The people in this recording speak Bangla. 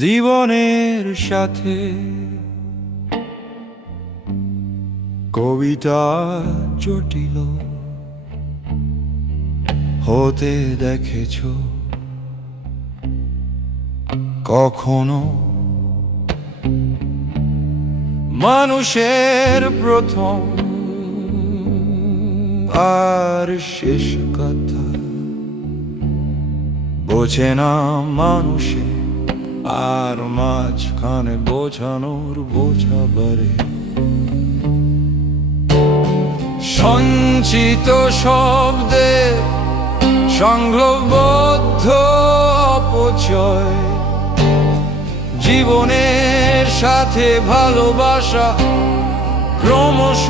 জীবনের সাথে কবিতা জটিল হতে দেখেছ কখনো? মানুষের প্রথম আর শেষ কথা বোঝে না মানুষে, আর মাঝখানে বোঝানোর বোঝাবারে সঞ্চিত শব্দে সংঘবদ্ধ অপচয়, জীবনের সাথে ভালোবাসা ক্রমশ